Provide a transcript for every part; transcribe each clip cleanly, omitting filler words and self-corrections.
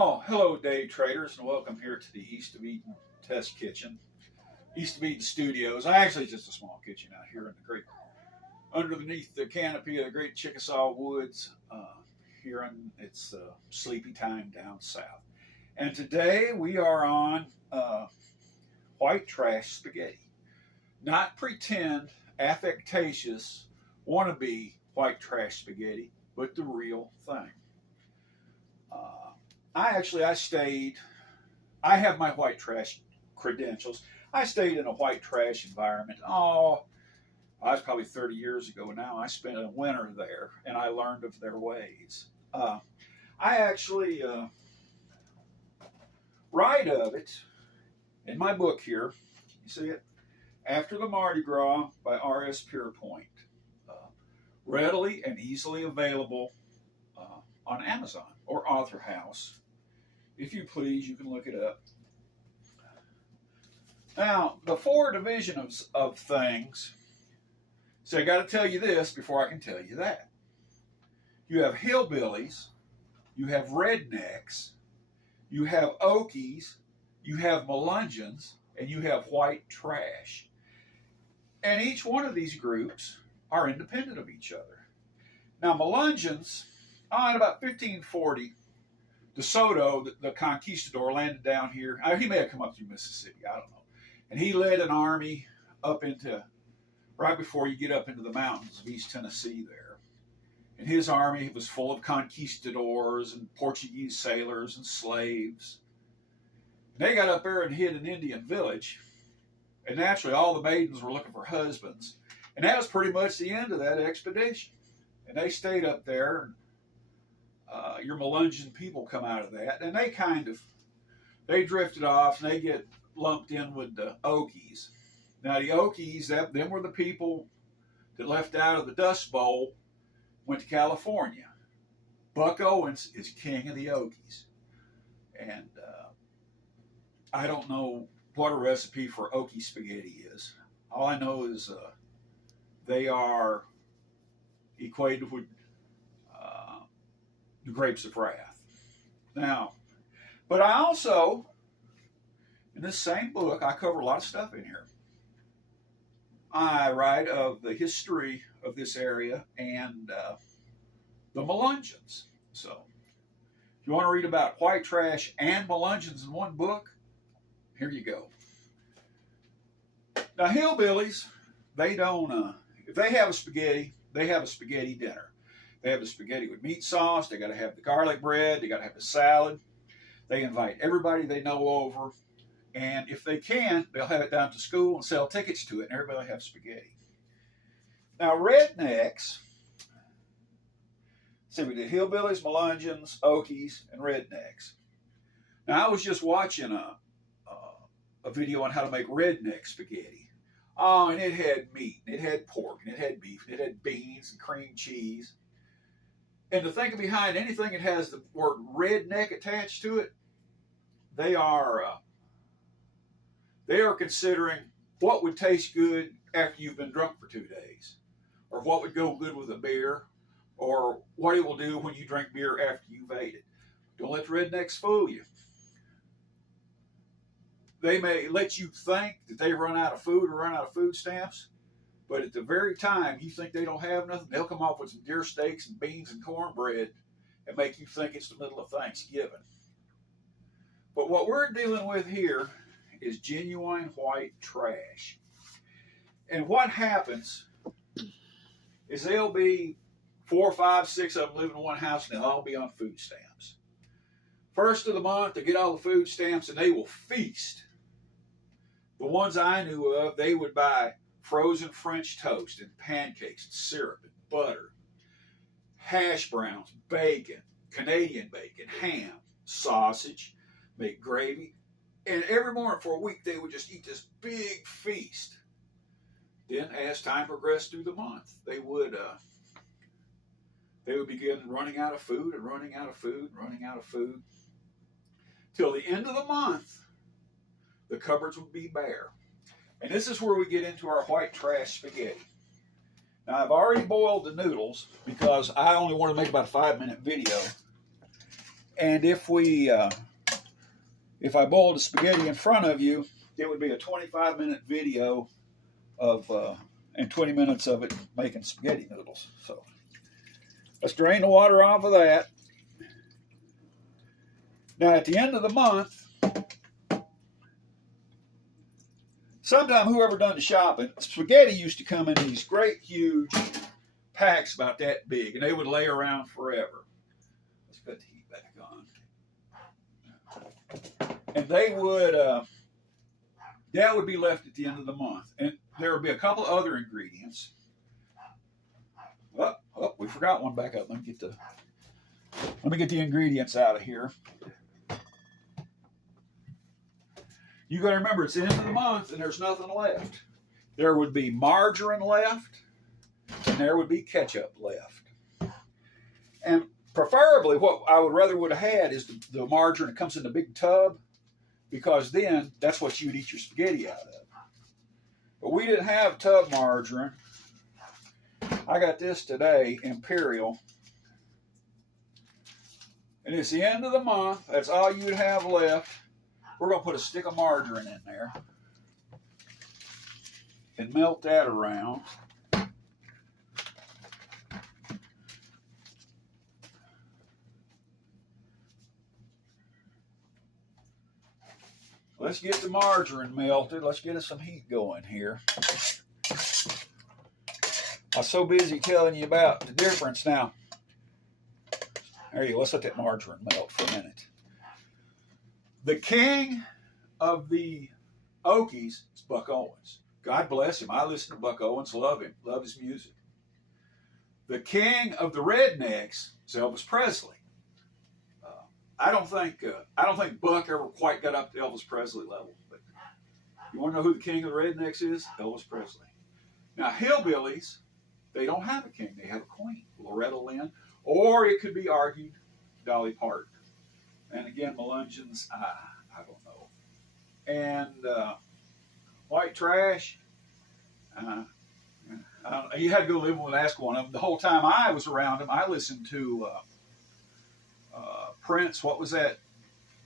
Oh, hello, day traders, and welcome here to the East of Eden Test Kitchen, East of Eden Studios. Actually, just a small kitchen out here in the great, underneath the canopy of the great Chickasaw Woods, here in its sleepy time down south. And today we are on white trash spaghetti, not pretend, affectatious, wannabe white trash spaghetti, but the real thing. I have my white trash credentials. I stayed in a white trash environment. Oh, I was probably 30 years ago now. I spent a winter there and I learned of their ways. I actually write of it in my book here. You see it? After the Mardi Gras by R.S. Pierpoint. Readily and easily available on Amazon or Author House. If you please, you can look it up. Now, the four divisions of things. So I got to tell you this before I can tell you that. You have hillbillies, you have rednecks, you have Okies, you have Melungeons, and you have white trash. And each one of these groups are independent of each other. Now, Melungeons, in about 1540, DeSoto, the conquistador, landed down here. He may have come up through Mississippi, I don't know. And he led an army up into, right before you get up into the mountains of East Tennessee there. And his army was full of conquistadors and Portuguese sailors and slaves. And they got up there and hid an Indian village. And naturally, all the maidens were looking for husbands. And that was pretty much the end of that expedition. And they stayed up there. Your Melungeon people come out of that, and they drifted off, and they get lumped in with the Okies. Now the Okies, them were the people that left out of the Dust Bowl, went to California. Buck Owens is king of the Okies, and I don't know what a recipe for Okie spaghetti is. All I know is they are equated with the grapes of wrath. Now, but I also, in this same book, I cover a lot of stuff in here. I write of the history of this area and the Melungeons. So, if you want to read about white trash and Melungeons in one book, here you go. Now, hillbillies, they don't, if they have a spaghetti, they have a spaghetti dinner. They have the spaghetti with meat sauce. They got to have the garlic bread. They got to have the salad. They invite everybody they know over. And if they can, they'll have it down to school and sell tickets to it, and everybody will have spaghetti. Now, rednecks, see, we did hillbillies, Melungeons, Okies, and rednecks. Now, I was just watching a video on how to make redneck spaghetti. Oh, and it had meat, and it had pork, and it had beef, and it had beans and cream cheese. And the thing behind anything that has the word redneck attached to it, they are considering what would taste good after you've been drunk for 2 days, or what would go good with a beer, or what it will do when you drink beer after you've ate it. Don't let the rednecks fool you. They may let you think that they run out of food or run out of food stamps, but at the very time you think they don't have nothing, they'll come up with some deer steaks and beans and cornbread and make you think it's the middle of Thanksgiving. But what we're dealing with here is genuine white trash. And what happens is there'll be 4, 5, 6 of them living in one house, and they'll all be on food stamps. First of the month, they get all the food stamps, and they will feast. The ones I knew of, they would buy frozen French toast and pancakes and syrup and butter, hash browns, bacon, Canadian bacon, ham, sausage, make gravy. And every morning for a week, they would just eat this big feast. Then, as time progressed through the month, they would begin running out of food and running out of food and running out of food. Till the end of the month, the cupboards would be bare. And this is where we get into our white trash spaghetti. Now, I've already boiled the noodles because I only want to make about a 5-minute video. And if I boiled the spaghetti in front of you, it would be a 25-minute video of and 20 minutes of it making spaghetti noodles. So let's drain the water off of that. Now at the end of the month, sometime whoever done the shopping, spaghetti used to come in these great huge packs about that big, and they would lay around forever. Let's put the heat back on. And they would, that would be left at the end of the month. And there would be a couple other ingredients. Oh, we forgot one back up. Let me get the ingredients out of here. You got to remember, it's the end of the month and there's nothing left. There would be margarine left, and there would be ketchup left. And preferably, what I would have had is the margarine that comes in the big tub, because then that's what you'd eat your spaghetti out of. But we didn't have tub margarine. I got this today, Imperial. And it's the end of the month. That's all you'd have left. We're going to put a stick of margarine in there and melt that around. Let's get the margarine melted. Let's get us some heat going here. I was so busy telling you about the difference now. There you go. Let's let that margarine melt for a minute. The king of the Okies is Buck Owens. God bless him. I listen to Buck Owens, love him, love his music. The king of the rednecks is Elvis Presley. I don't think Buck ever quite got up to Elvis Presley level. But you want to know who the king of the rednecks is? Elvis Presley. Now hillbillies, they don't have a king; they have a queen, Loretta Lynn, or it could be argued Dolly Parton. And again, Melungeons, I don't know. And white trash, you had to go live with and ask one of them. The whole time I was around him, I listened to Prince. What was that?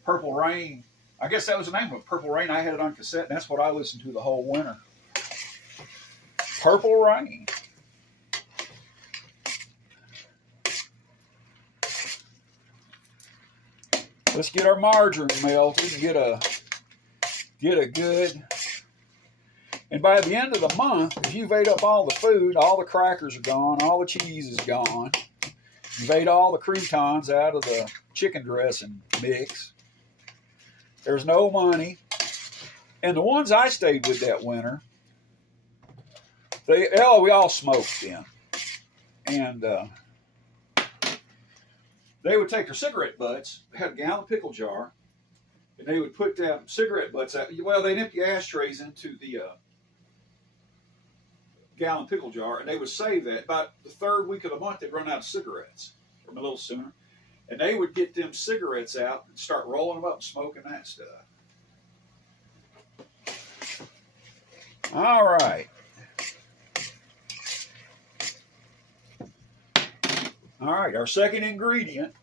Purple Rain. I guess that was the name of it, Purple Rain. I had it on cassette, and that's what I listened to the whole winter. Purple Rain. Let's get our margarine melted and get a good. And by the end of the month, if you've ate up all the food, all the crackers are gone, all the cheese is gone. You've ate all the croutons out of the chicken dressing mix. There's no money. And the ones I stayed with that winter, we all smoked them. And they would take their cigarette butts, they had a gallon pickle jar, and they would put them cigarette butts out. Well, they'd empty ashtrays into the gallon pickle jar, and they would save that. About the third week of the month, they'd run out of cigarettes, or a little sooner. And they would get them cigarettes out and start rolling them up and smoking that stuff. All right. All right, our second ingredient.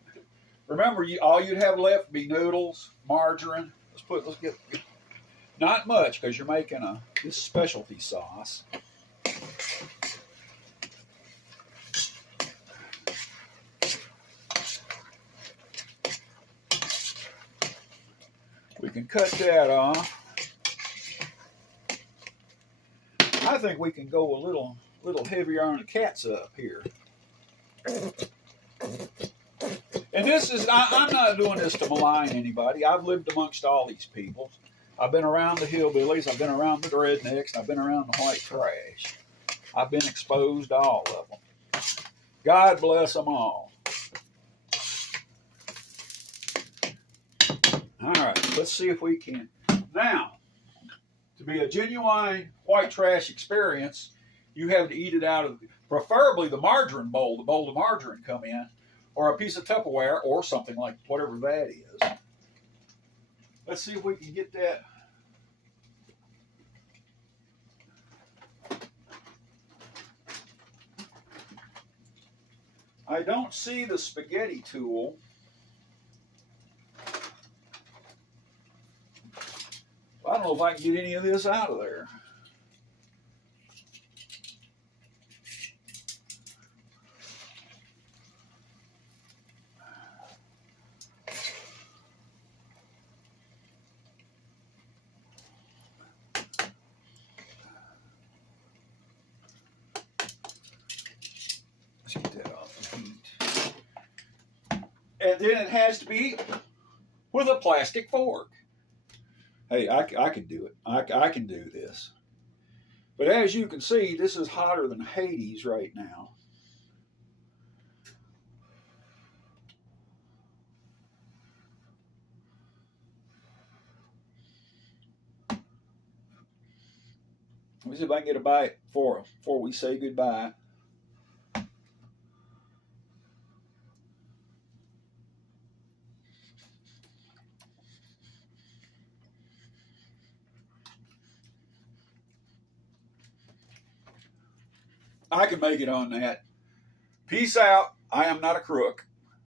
Remember, all you'd have left would be noodles, margarine. Let's get not much, because you're making this specialty sauce. We can cut that off. I think we can go a little heavier on the catsup here. And this is, I'm not doing this to malign anybody. I've lived amongst all these people. I've been around the hillbillies, I've been around the rednecks, I've been around the white trash. I've been exposed to all of them. God bless them all. All right, let's see if we can. Now, to be a genuine white trash experience, you have to eat it out of, preferably the margarine bowl, the bowl of margarine come in, or a piece of Tupperware, or something like whatever that is. Let's see if we can get that. I don't see the spaghetti tool. don't know if I can get any of this out of there. Let's get that off the heat. And then it has to be with a plastic fork. Hey, I can do it. I can do this. But as you can see, this is hotter than Hades right now. Let me see if I can get a bite before we say goodbye. I can make it on that. Peace out. I am not a crook.